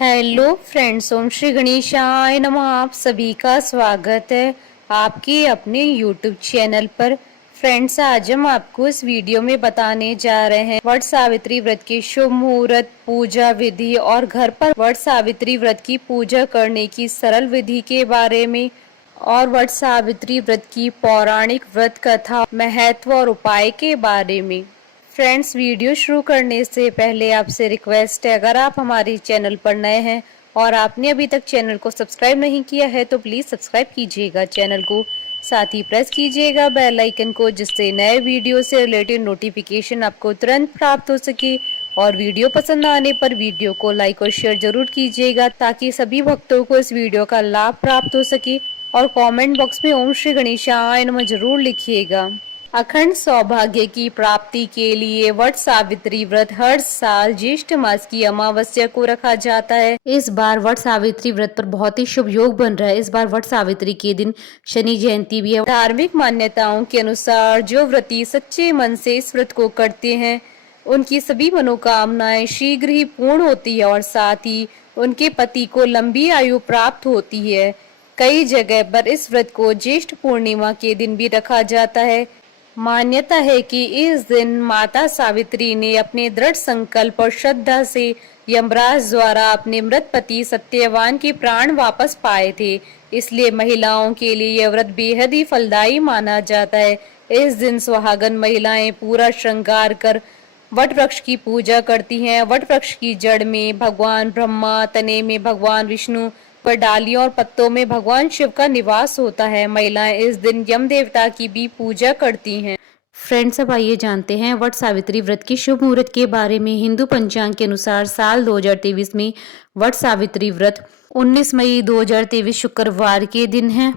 Hello friends, ओम श्री गणेशाय नमः। आप सभी का स्वागत है आपके अपने यूट्यूब चैनल पर। फ्रेंड्स, आज हम आपको इस वीडियो में बताने जा रहे हैं वट सावित्री व्रत के शुभ मुहूर्त, पूजा विधि और घर पर वट सावित्री व्रत की पूजा करने की सरल विधि के बारे में, और वट सावित्री व्रत की पौराणिक व्रत कथा, महत्व और उपाय के बारे में। फ्रेंड्स, वीडियो शुरू करने से पहले आपसे रिक्वेस्ट है, अगर आप हमारे चैनल पर नए हैं और आपने अभी तक चैनल को सब्सक्राइब नहीं किया है तो प्लीज़ सब्सक्राइब कीजिएगा चैनल को। साथ ही प्रेस कीजिएगा बेल आइकन को, जिससे नए वीडियो से रिलेटेड नोटिफिकेशन आपको तुरंत प्राप्त हो सके। और वीडियो पसंद आने पर वीडियो को लाइक और शेयर जरूर कीजिएगा, ताकि सभी भक्तों को इस वीडियो का लाभ प्राप्त हो सके। और कमेंट बॉक्स में ओम श्री गणेशाय नमः जरूर लिखिएगा। अखंड सौभाग्य की प्राप्ति के लिए वट सावित्री व्रत हर साल ज्येष्ठ मास की अमावस्या को रखा जाता है। इस बार वट सावित्री व्रत पर बहुत ही शुभ योग बन रहा है। इस बार वट सावित्री के दिन शनि जयंती भी है। धार्मिक मान्यताओं के अनुसार जो व्रती सच्चे मन से इस व्रत को करते हैं, उनकी सभी मनोकामनाएं शीघ्र ही पूर्ण होती है और साथ ही उनके पति को लंबी आयु प्राप्त होती है। कई जगह पर इस व्रत को ज्येष्ठ पूर्णिमा के दिन भी रखा जाता है। मान्यता है कि इस दिन माता सावित्री ने अपने दृढ़ संकल्प और श्रद्धा से यमराज द्वारा अपने मृत पति सत्यवान के प्राण वापस पाए थे। इसलिए महिलाओं के लिए यह व्रत बेहद ही फलदायी माना जाता है। इस दिन सुहागन महिलाएं पूरा श्रृंगार कर वट वृक्ष की पूजा करती हैं। वट वृक्ष की जड़ में भगवान ब्रह्मा, तने में भगवान विष्णु, पर डालियों और पत्तों में भगवान शिव का निवास होता है। महिलाएं इस दिन यम देवता की भी पूजा करती हैं। फ्रेंड्स, अब आइए जानते हैं वट सावित्री व्रत की शुभ मुहूर्त के बारे में। हिंदू पंचांग के अनुसार साल 2023 में वट सावित्री व्रत 19 मई 2023 शुक्रवार के दिन है।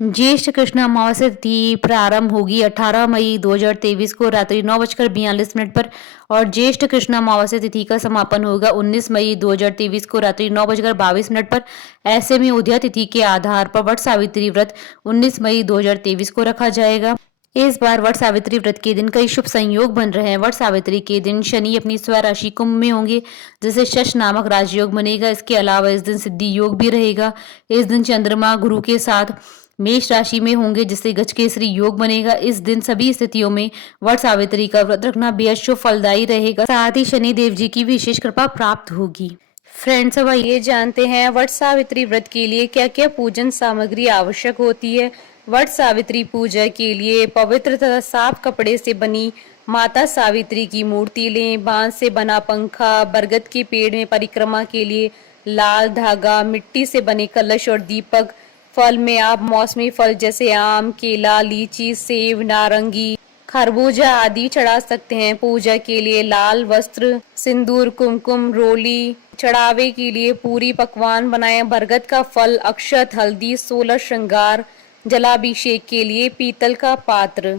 ज्येष्ठ कृष्ण अमावस्या तिथि प्रारंभ होगी 18 मई 2023 को रात्रि 9:42 पर, और ज्येष्ठ कृष्ण अमावस्या तिथि का समापन होगा 19 मई 2023 को रात्रि 9:22 पर। ऐसे में उदया तिथि के आधार पर वट सावित्री व्रत 19 मई 2023 को रखा जाएगा। इस बार वट सावित्री व्रत के दिन कई शुभ संयोग बन रहे हैं। वट सावित्री के दिन शनि अपनी स्वराशि कुंभ में होंगे, जिससे शश नामक राजयोग बनेगा। इसके अलावा इस दिन सिद्धि योग भी रहेगा। इस दिन चंद्रमा गुरु के साथ मेष राशि में होंगे, जिससे गजकेसरी योग बनेगा। इस दिन सभी स्थितियों में वट सावित्री का व्रत रखना बेहद शुभ फलदायी रहेगा। साथ ही शनि देव जी की विशेष कृपा प्राप्त होगी। फ्रेंड्स, अब आइए जानते हैं वट सावित्री व्रत के लिए क्या क्या पूजन सामग्री आवश्यक होती है। वट सावित्री पूजा के लिए पवित्र तथा साफ कपड़े से बनी माता सावित्री की मूर्ति लें। बांस से बना पंखा, बरगद के पेड़ में परिक्रमा के लिए लाल धागा, मिट्टी से बने कलश और दीपक। फल में आप मौसमी फल जैसे आम, केला, लीची, सेब, नारंगी, खरबूजा आदि चढ़ा सकते हैं। पूजा के लिए लाल वस्त्र, सिंदूर, कुमकुम, रोली। चढ़ावे के लिए पूरी पकवान बनाएं। बरगद का फल, अक्षत, हल्दी, 16 श्रृंगार। जलाभिषेक के लिए पीतल का पात्र।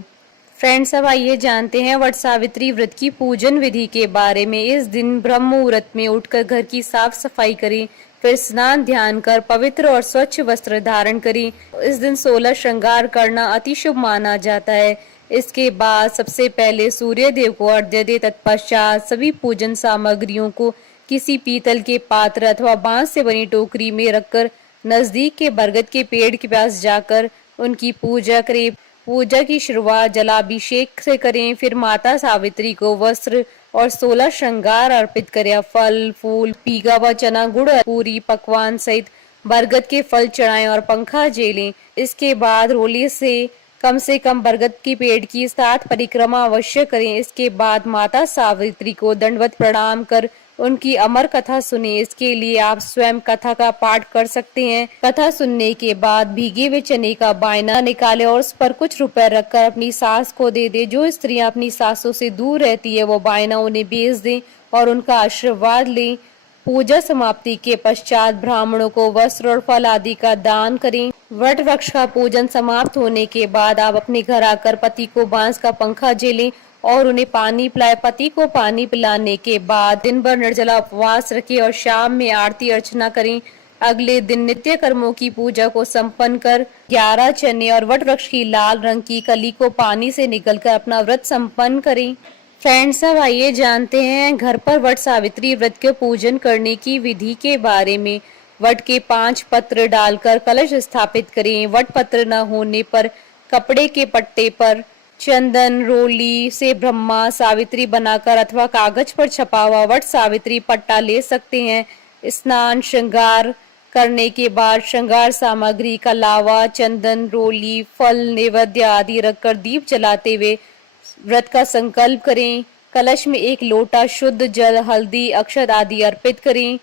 फ्रेंड्स, अब आइए जानते हैं वट सावित्री व्रत की पूजन विधि के बारे में। इस दिन ब्रह्म मुहूर्त में उठकर घर की साफ सफाई करें, फिर स्नान ध्यान कर पवित्र और स्वच्छ वस्त्र धारण करें। इस दिन 16 श्रृंगार करना अति शुभ माना जाता है। इसके बाद सबसे पहले सूर्य देव को अर्घ्य दे, तत्पश्चात सभी पूजन सामग्रियों को किसी पीतल के पात्र अथवा बांस से बनी टोकरी में रखकर नजदीक के बरगद के पेड़ के पास जाकर उनकी पूजा करें। पूजा की शुरुआत जलाभिषेक से करें, फिर माता सावित्री को वस्त्र और 16 श्रृंगार अर्पित करें। फल, फूल, भीगा हुआ चना, गुड़, पूरी पकवान सहित बरगद के फल चढ़ाएं और पंखा जेलें। इसके बाद रोली से कम बरगद के पेड़ की 7 परिक्रमा अवश्य करें। इसके बाद माता सावित्री को दंडवत प्रणाम कर उनकी अमर कथा सुने। इसके लिए आप स्वयं कथा का पाठ कर सकते हैं। कथा सुनने के बाद भीगे हुए चने का बायना निकाले और उस पर कुछ रुपए रखकर अपनी सास को दे दे। जो स्त्रियां अपनी सासों से दूर रहती है, वो बायना उन्हें बेच दें और उनका आशीर्वाद लें। पूजा समाप्ति के पश्चात ब्राह्मणों को वस्त्र और फल आदि का दान करें। वट वृक्ष का पूजन समाप्त होने के बाद आप अपने घर आकर पति को बांस का पंखा झेलें और उन्हें पानी पिलाए। पति को पानी पिलाने के बाद दिन भर निर्जला उपवास रखें और शाम में आरती अर्चना करें। अगले दिन नित्य कर्मों की पूजा को संपन्न कर 11 चने और वट वृक्ष की लाल रंग की कली को पानी से निकलकर अपना व्रत संपन्न करें। फ्रेंड्स, अब आइए जानते हैं घर पर वट सावित्री व्रत के पूजन करने की विधि के बारे में। वट के 5 पत्र डालकर कलश स्थापित करें। वट पत्र न होने पर कपड़े के पट्टे पर चंदन रोली से ब्रह्मा सावित्री बनाकर अथवा कागज पर छपा हुआ वट सावित्री पट्टा ले सकते हैं। स्नान श्रृंगार करने के बाद श्रृंगार सामग्री का लावा, चंदन, रोली, फल, नैवेद्य आदि रखकर दीप जलाते हुए व्रत का संकल्प करें। कलश में 1 लोटा शुद्ध जल, हल्दी, अक्षत आदि अर्पित करें।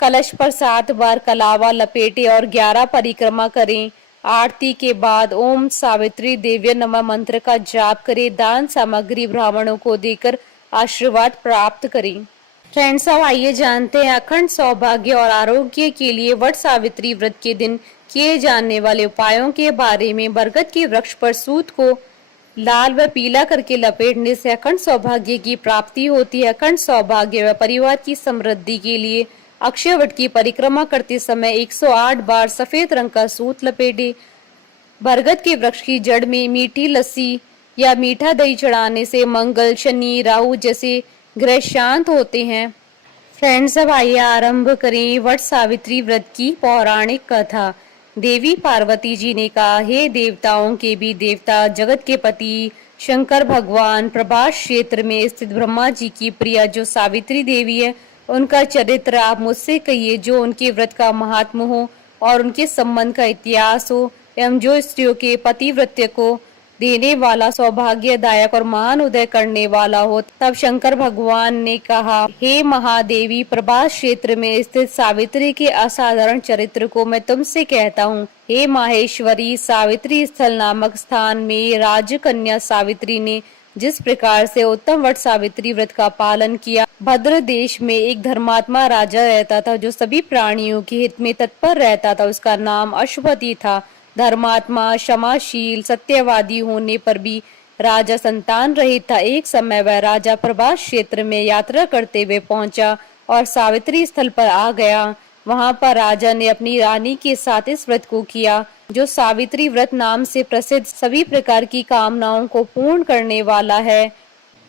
कलश पर 7 बार कलावा लपेटे और 11 परिक्रमा करें। आरती के बाद ओम सावित्री देव्य नमः मंत्र का जाप करें। दान सामग्री ब्राह्मणों को देकर आशीर्वाद प्राप्त करें। फ्रेंड्स, अब आइए जानते हैं अखंड सौभाग्य और आरोग्य के लिए वट सावित्री व्रत के दिन किए जाने वाले उपायों के बारे में। बरगद के वृक्ष पर सूत को लाल व पीला करके लपेटने से अखंड सौभाग्य की प्राप्ति होती है। अखंड सौभाग्य व परिवार की समृद्धि के लिए अक्षय वट की परिक्रमा करते समय 108 बार सफेद रंग का सूत लपेटे। बरगद के वृक्ष की जड़ में मीठी लस्सी या मीठा दही चढ़ाने से मंगल, शनि, राहु जैसे ग्रह शांत होते हैं। फ्रेंड्स, अब आइए आरंभ करें वट सावित्री व्रत की पौराणिक कथा। देवी पार्वती जी ने कहा, हे देवताओं के भी देवता, जगत के पति शंकर भगवान, प्रभास क्षेत्र में स्थित ब्रह्मा जी की प्रिया जो सावित्री देवी है, उनका चरित्र आप मुझसे कहिए। जो उनके व्रत का महात्म हो और उनके संबंध का इतिहास हो, एवं जो स्त्रियों के पतिव्रत्य को देने वाला, सौभाग्यदायक और महान उदय करने वाला हो। तब शंकर भगवान ने कहा, हे महादेवी, प्रभास क्षेत्र में स्थित सावित्री के असाधारण चरित्र को मैं तुमसे कहता हूँ। हे माहेश्वरी, सावित्री स्थल नामक स्थान में राजकन्या सावित्री ने जिस प्रकार से उत्तम वट सावित्री व्रत का पालन किया। भद्र देश में एक धर्मात्मा राजा रहता था जो सभी प्राणियों के हित में तत्पर रहता था। उसका नाम अश्वपति था। धर्मात्मा, क्षमाशील, सत्यवादी होने पर भी राजा संतान रहित था। एक समय वह राजा प्रभास क्षेत्र में यात्रा करते हुए पहुंचा और सावित्री स्थल पर आ गया। वहां पर राजा ने अपनी रानी के साथ इस व्रत को किया जो सावित्री व्रत नाम से प्रसिद्ध, सभी प्रकार की कामनाओं को पूर्ण करने वाला है।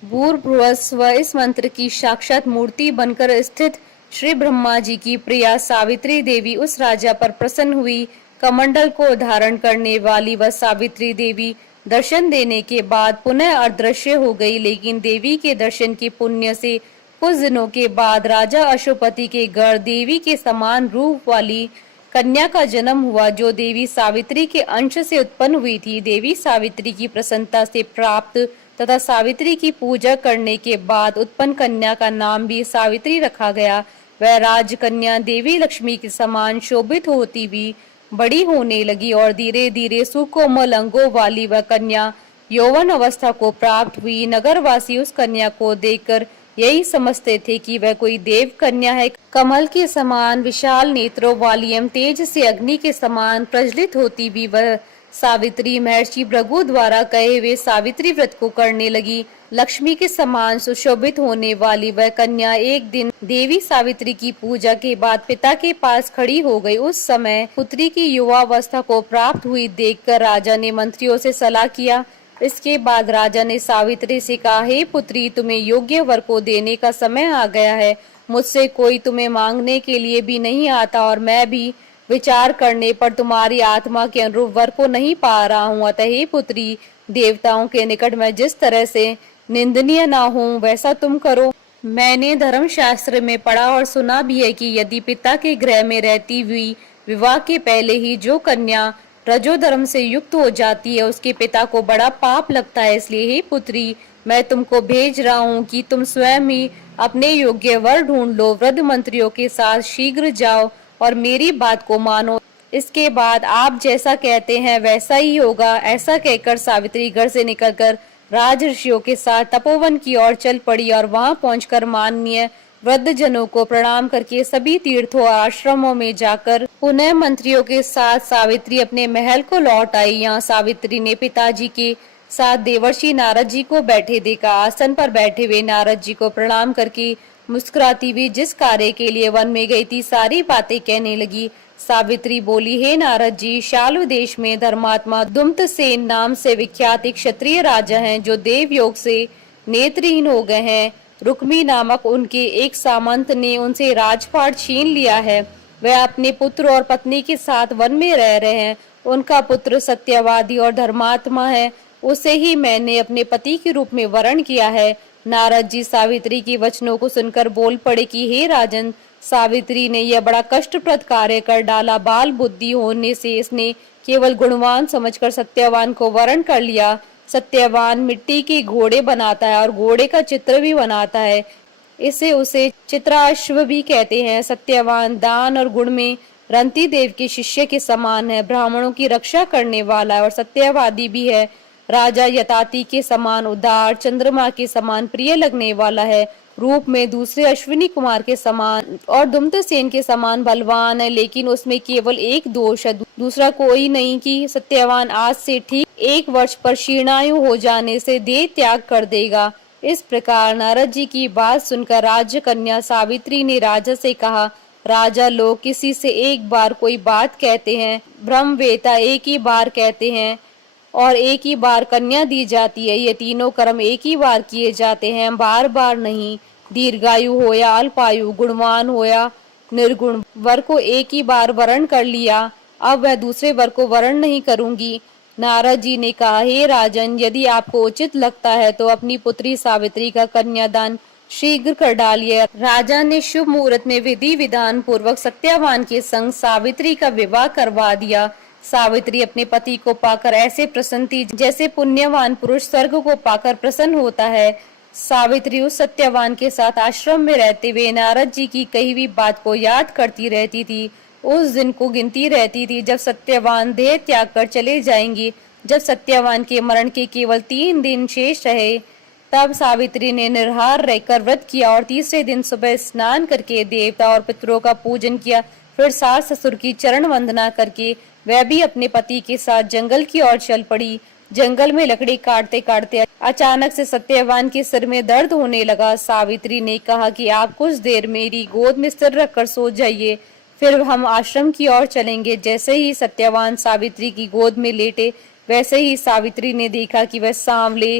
भूर्भुवस्व इस मंत्र की साक्षात मूर्ति बनकर स्थित श्री ब्रह्मा जी की प्रिया सावित्री देवी उस राजा पर प्रसन्न हुई। कमंडल को धारण करने वाली वह सावित्री देवी दर्शन देने के बाद पुनः अदृश्य हो गई। लेकिन देवी के दर्शन के पुण्य से कुछ दिनों के बाद राजा अशोपति के घर देवी के समान रूप वाली कन्या का जन्म हुआ जो देवी सावित्री के अंश से उत्पन्न हुई थी। देवी सावित्री की प्रसन्नता से प्राप्त तथा सावित्री की पूजा करने के बाद उत्पन्न कन्या का नाम भी सावित्री रखा गया। वह राजकन्या देवी लक्ष्मी के समान शोभित होती हुई बड़ी होने लगी और धीरे धीरे सुकोमल अंगों वाली वह कन्या यौवन अवस्था को प्राप्त हुई। नगरवासी उस कन्या को देखकर यही समझते थे कि वह कोई देव कन्या है। कमल के समान विशाल नेत्रों वाली एवं तेज से अग्नि के समान प्रज्वलित होती भी वह सावित्री महर्षि भृगु द्वारा कहे हुए सावित्री व्रत को करने लगी। लक्ष्मी के समान सुशोभित होने वाली वह कन्या एक दिन देवी सावित्री की पूजा के बाद पिता के पास खड़ी हो गई। उस समय पुत्री की युवावस्था को प्राप्त हुई देखकर राजा ने मंत्रियों से सलाह किया। इसके बाद राजा ने सावित्री से कहा, हे पुत्री, तुम्हें योग्य वर को देने का समय आ गया है। मुझसे कोई तुम्हें मांगने के लिए भी नहीं आता और मैं भी विचार करने पर तुम्हारी आत्मा के अनुरूप वर को नहीं पा रहा हूँ। अतः हे पुत्री, देवताओं के निकट मैं जिस तरह से निंदनीय ना हूँ वैसा तुम करो। मैंने धर्म शास्त्र में पढ़ा और सुना भी है कि यदि पिता के गृह में रहती हुई विवाह के पहले ही जो कन्या रजोधर्म से युक्त हो जाती है उसके पिता को बड़ा पाप लगता है। इसलिए हे पुत्री, मैं तुमको भेज रहा हूँ कि तुम स्वयं ही अपने योग्य वर ढूंढ लो। वृद्ध मंत्रियों के साथ शीघ्र जाओ और मेरी बात को मानो। इसके बाद आप जैसा कहते हैं वैसा ही होगा। ऐसा कहकर सावित्री घर से निकलकर राज ऋषियों के साथ तपोवन की ओर चल पड़ी और वहां पहुंचकर माननीय वृद्ध जनों को प्रणाम करके सभी तीर्थों और आश्रमों में जाकर पुनः मंत्रियों के साथ सावित्री अपने महल को लौट आई। यहाँ सावित्री ने पिताजी के साथ देवर्षि नारद जी को बैठे देखा। आसन पर बैठे हुए नारद जी को प्रणाम करके मुस्कुराती हुई जिस कार्य के लिए वन में गई थी सारी बातें कहने लगी। सावित्री बोली, हे नारद जी, शाल्व देश में धर्मात्मा दुम्तसेन नाम से विख्यात एक क्षत्रिय राजा हैं जो देव योग से नेत्रहीन हो गए हैं। रुक्मी नामक उनके एक सामंत ने उनसे राजपाट छीन लिया है। वह अपने पुत्र और पत्नी के साथ वन में रह रहे हैं। उनका पुत्र सत्यवादी और धर्मात्मा है, उसे ही मैंने अपने पति के रूप में वरण किया है। नारद जी सावित्री के वचनों को सुनकर बोल पड़े कि हे राजन, सावित्री ने यह बड़ा कष्टप्रद कार्य कर डाला। बाल बुद्धि होने से इसने केवल गुणवान समझकर सत्यवान को वरण कर लिया। सत्यवान मिट्टी के घोड़े बनाता है और घोड़े का चित्र भी बनाता है, इसे उसे चित्राश्व भी कहते हैं। सत्यवान दान और गुण में रंती देव के शिष्य के समान है, ब्राह्मणों की रक्षा करने वाला है और सत्यवादी भी है। राजा यताति के समान उदार, चंद्रमा के समान प्रिय लगने वाला है। रूप में दूसरे अश्विनी कुमार के समान और दुम्तसेन के समान बलवान है, लेकिन उसमें केवल एक दोष है, दूसरा कोई नहीं कि सत्यवान आज से ठीक 1 वर्ष पर शीर्णायु हो जाने से देह त्याग कर देगा। इस प्रकार नारद जी की बात सुनकर राज्य कन्या सावित्री ने राजा से कहा, राजा, लोग किसी से एक बार कोई बात कहते हैं, ब्रह्मवेता एक ही बार कहते हैं और एक ही बार कन्या दी जाती है। ये तीनों कर्म एक ही बार किए जाते हैं, बार बार नहीं। दीर्घायु हो या अल्पायु, गुणवान हो या निर्गुण, वर को एक ही बार वरण कर लिया, अब वह दूसरे वर को वरण नहीं करूंगी। नारद जी ने कहा, हे राजन, यदि आपको उचित लगता है तो अपनी पुत्री सावित्री का कन्यादान शीघ्र कर डालिए। राजा ने शुभ मुहूर्त में विधि विधान पूर्वक सत्यवान के संग सावित्री का विवाह करवा दिया। सावित्री अपने पति को पाकर ऐसे प्रसन्न थी जैसे पुण्यवान पुरुष स्वर्ग को पाकर प्रसन्न होता है। सावित्री उस सत्यवान के साथ आश्रम में रहते हुए नारद जी की कही हुई बात को याद करती रहती थी। उस दिन को गिनती रहती थी जब सत्यवान देह त्याग कर चले जाएंगे। जब सत्यवान के मरण के केवल 3 दिन शेष रहे, तब सावित्री ने निर्हार रहकर व्रत किया और तीसरे दिन सुबह स्नान करके देवता और पितरों का पूजन किया। फिर सास ससुर की चरण वंदना करके वह भी अपने पति के साथ जंगल की ओर चल पड़ी। जंगल में लकड़ी काटते काटते अचानक से सत्यवान के सिर में दर्द होने लगा। सावित्री ने कहा कि आप कुछ देर मेरी गोद में सिर रखकर सो जाइए, फिर हम आश्रम की ओर चलेंगे। जैसे ही सत्यवान सावित्री की गोद में लेटे, वैसे ही सावित्री ने देखा कि वह सांवले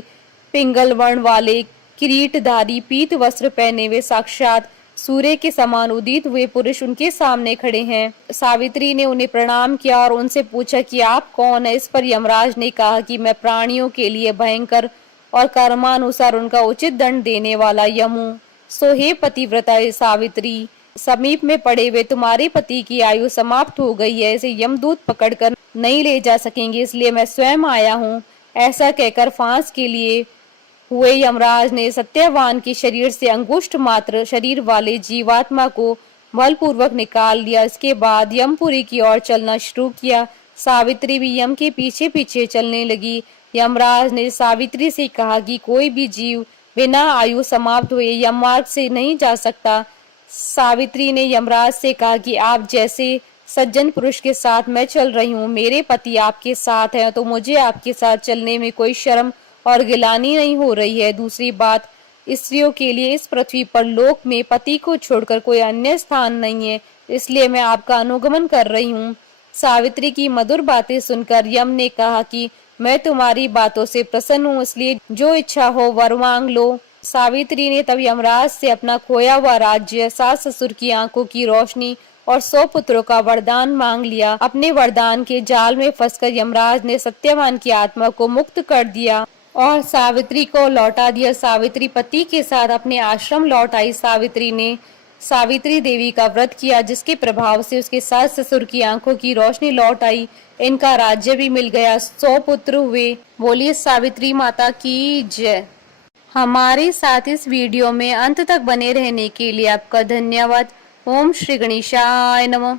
पिंगल वर्ण वाले किरीटधारी पीत वस्त्र पहने हुए साक्षात सूर्य के समान उदित हुए पुरुष उनके सामने खड़े हैं। सावित्री ने उन्हें प्रणाम किया और उनसे पूछा कि आप कौन है। इस पर यमराज ने कहा कि मैं प्राणियों के लिए भयंकर और कर्मानुसार उनका उचित दंड देने वाला यमू। सो हे पतिव्रता सावित्री, समीप में पड़े हुए तुम्हारे पति की आयु समाप्त हो गई है, इसे यमदूत पकड़कर नहीं ले जा सकेंगे, इसलिए मैं स्वयं आया हूँ। ऐसा कहकर फांस के लिए हुए यमराज ने सत्यवान के शरीर से अंगुष्ठ मात्र शरीर वाले जीवात्मा को बलपूर्वक निकाल लिया। इसके बाद यमपुरी की ओर चलना शुरू किया। सावित्री भी यम के पीछे पीछे चलने लगी। यमराज ने सावित्री से कहा कि कोई भी जीव बिना आयु समाप्त हुए यम मार्ग से नहीं जा सकता। सावित्री ने यमराज से कहा कि आप जैसे सज्जन पुरुष के साथ मैं चल रही हूँ, मेरे पति आपके साथ हैं, तो मुझे आपके साथ चलने में कोई शर्म और गिलानी नहीं हो रही है। दूसरी बात, स्त्रियों के लिए इस पृथ्वी पर लोक में पति को छोड़कर कोई अन्य स्थान नहीं है, इसलिए मैं आपका अनुगमन कर रही हूँ। सावित्री की मधुर बातें सुनकर यम ने कहा कि मैं तुम्हारी बातों से प्रसन्न हूँ, इसलिए जो इच्छा हो वर मांग लो। सावित्री ने तब यमराज से अपना खोया हुआ राज्य, सास ससुर की आंखों की रोशनी और 100 पुत्रों का वरदान मांग लिया। अपने वरदान के जाल में फंसकर यमराज ने सत्यवान की आत्मा को मुक्त कर दिया और सावित्री को लौटा दिया। सावित्री पति के साथ अपने आश्रम लौट आई। सावित्री ने सावित्री देवी का व्रत किया, जिसके प्रभाव से उसके सास ससुर की आंखों की रोशनी लौट आई। इनका राज्य भी मिल गया, 100 पुत्र हुए। बोलिए सावित्री माता की जय। हमारे साथ इस वीडियो में अंत तक बने रहने के लिए आपका धन्यवाद। ओम श्री गणेशाय नमः।